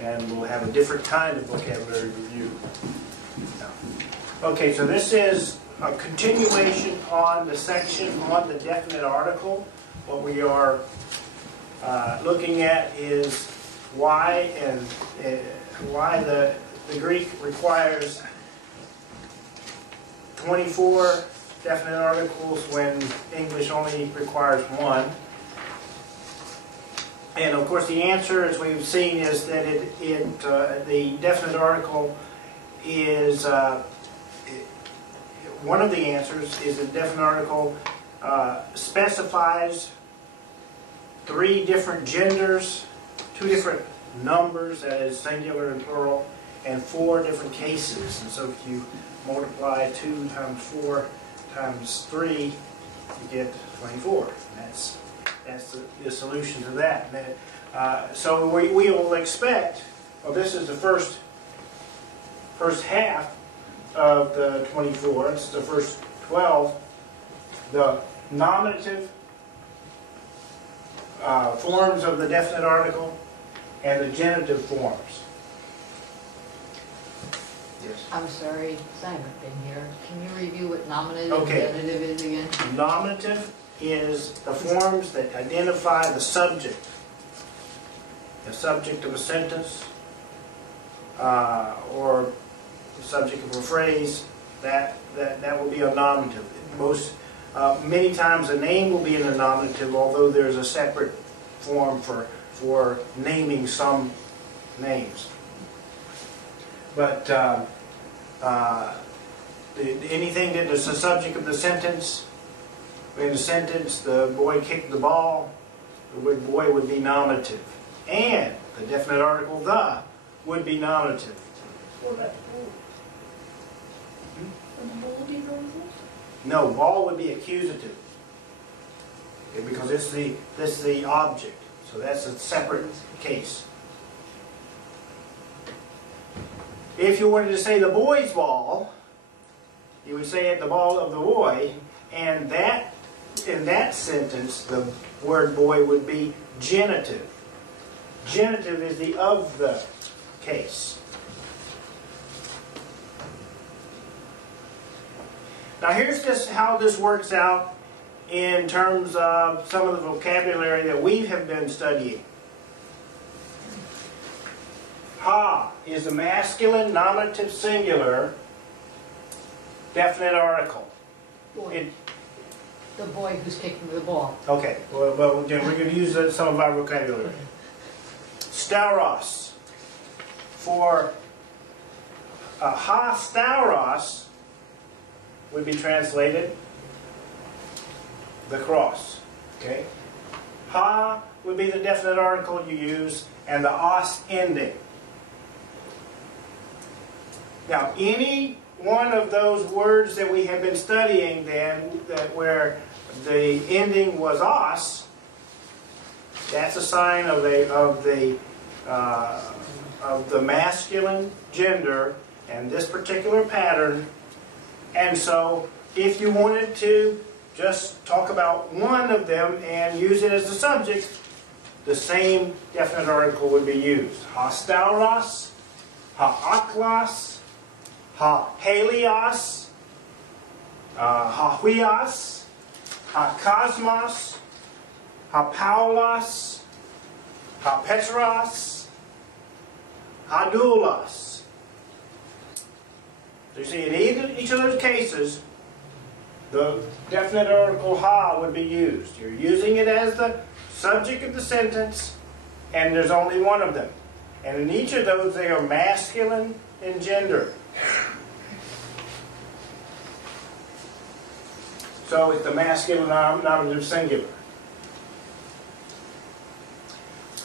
and we'll have a different kind of vocabulary review. Okay, so this is a continuation on the section on the definite article. What we are looking at is why the Greek requires 24 definite articles when English only requires 1. And of course the answer, as we've seen, is that the definite article is, one of the answers is a definite article specifies 3 different genders, 2 different numbers, that is singular and plural, and 4 different cases. And so if you multiply 2 times 4 times 3, you get 24. And that's the solution to that. So we will expect, well, this is the first half of the 24. It's the first 12. The nominative forms of the definite article and the genitive forms. Yes. I'm sorry, because I haven't been here. Can you review what nominative Okay. and genitive is again? Nominative is the forms that identify the subject of a sentence, or the subject of a phrase. That will be a nominative. Many times a name will be in a nominative, although there's a separate form for naming some names. But anything that is the subject of the sentence, in the sentence, the boy kicked the ball, the word boy would be nominative. And the definite article the would be nominative. What about the ball? Would the ball be nominative? No, ball would be accusative. Okay, because this is the object. So that's a separate case. If you wanted to say the boy's ball, you would say it the ball of the boy, and that in that sentence the word boy would be genitive. Genitive is the of the case. Now here's just how this works out in terms of some of the vocabulary that we have been studying. Ha is a masculine nominative singular definite article. The boy who's kicking the ball. Okay, well again, we're going to use some of our vocabulary. Stauros. For ha stauros would be translated the cross. Okay? Ha would be the definite article you use, and the os ending. Now, any one of those words that we have been studying then, where the ending was os, that's a sign of the masculine gender and this particular pattern. And so, if you wanted to just talk about one of them and use it as the subject, the same definite article would be used. Ha stauros, ha aklos, ha helios, ha huios, ha cosmos, ha paulos, ha petros, ha doulos. So you see, in each of those cases, the definite article ha would be used. You're using it as the subject of the sentence, and there's only one of them. And in each of those, they are masculine in gender. So it's the masculine nominative singular.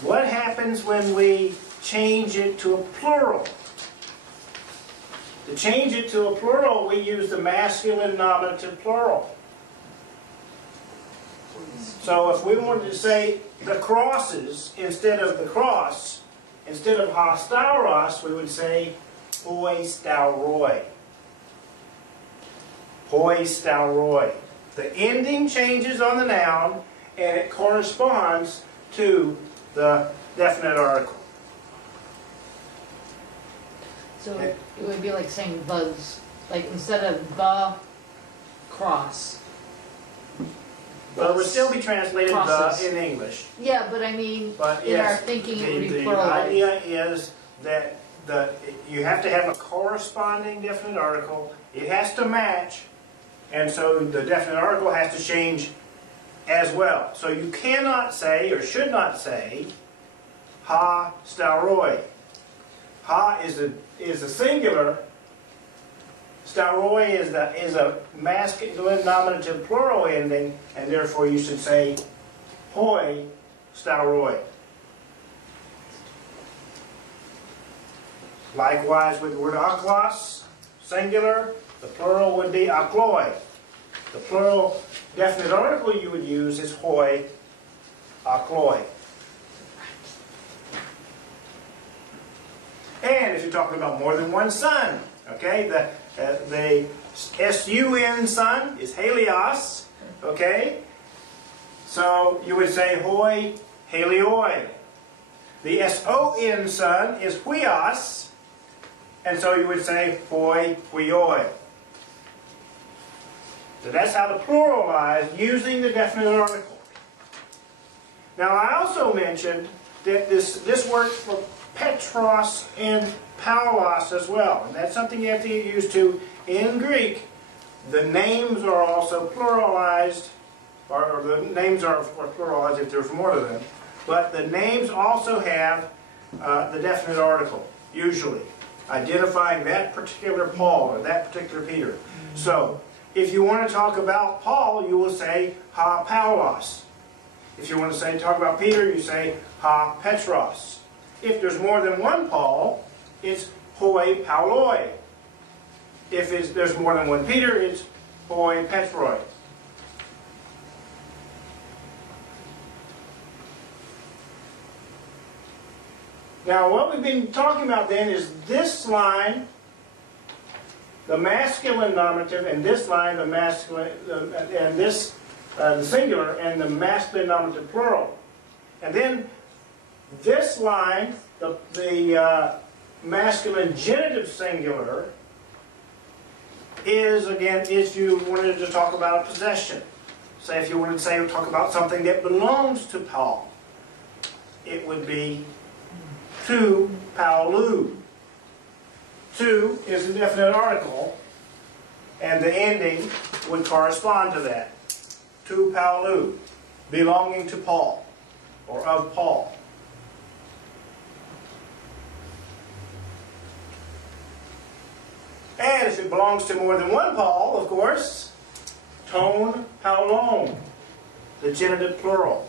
What happens when we change it to a plural? To change it to a plural, we use the masculine nominative plural. So if we wanted to say the crosses instead of the cross, instead of ha stauros, we would say hoi stauroi. Hoi stauroi. The ending changes on the noun, and it corresponds to the definite article. So it would be like saying those, like instead of the cross. Well, it would still be translated Crosses. in English. Yeah, but I mean, But in our yes, thinking it would be the pluralized. idea is that you have to have a corresponding definite article. It has to match, and so the definite article has to change as well. So you cannot say, or should not say, ha stauroi. Ha is a singular. Stauroi is a masculine nominative plural ending, and therefore you should say hoi stauroi. Likewise with the word aklos, singular, the plural would be akloi. The plural definite article you would use is hoi akloi. And if you're talking about more than one son, okay, the S-U-N son is helios, okay? So you would say hoi helioi. The S-O-N son is huios, and so you would say hoi huioi. So that's how to pluralize using the definite article. Now I also mentioned that this works for Petros and Paulos as well, and that's something you have to get used to in Greek. The names are also pluralized, or the names are pluralized if there's more to them, but the names also have the definite article, usually, identifying that particular Paul or that particular Peter. So, if you want to talk about Paul, you will say ha Paulos. If you want to talk about Peter, you say ha Petros. If there's more than one Paul, it's hoi Pauloi. If there's more than one Peter, it's hoi Petroi. Now what we've been talking about then is this line, the masculine nominative, and this line, the masculine, and this, the singular, and the masculine nominative plural. And then this line, the masculine genitive singular, is, again, if you wanted to talk about a possession. Say if you wanted to talk about something that belongs to Paul, it would be tu Paulu. Tu is a definite article, and the ending would correspond to that. Tu Paulu, belonging to Paul, or of Paul. And if it belongs to more than one Paul, of course, ton Paulon, the genitive plural.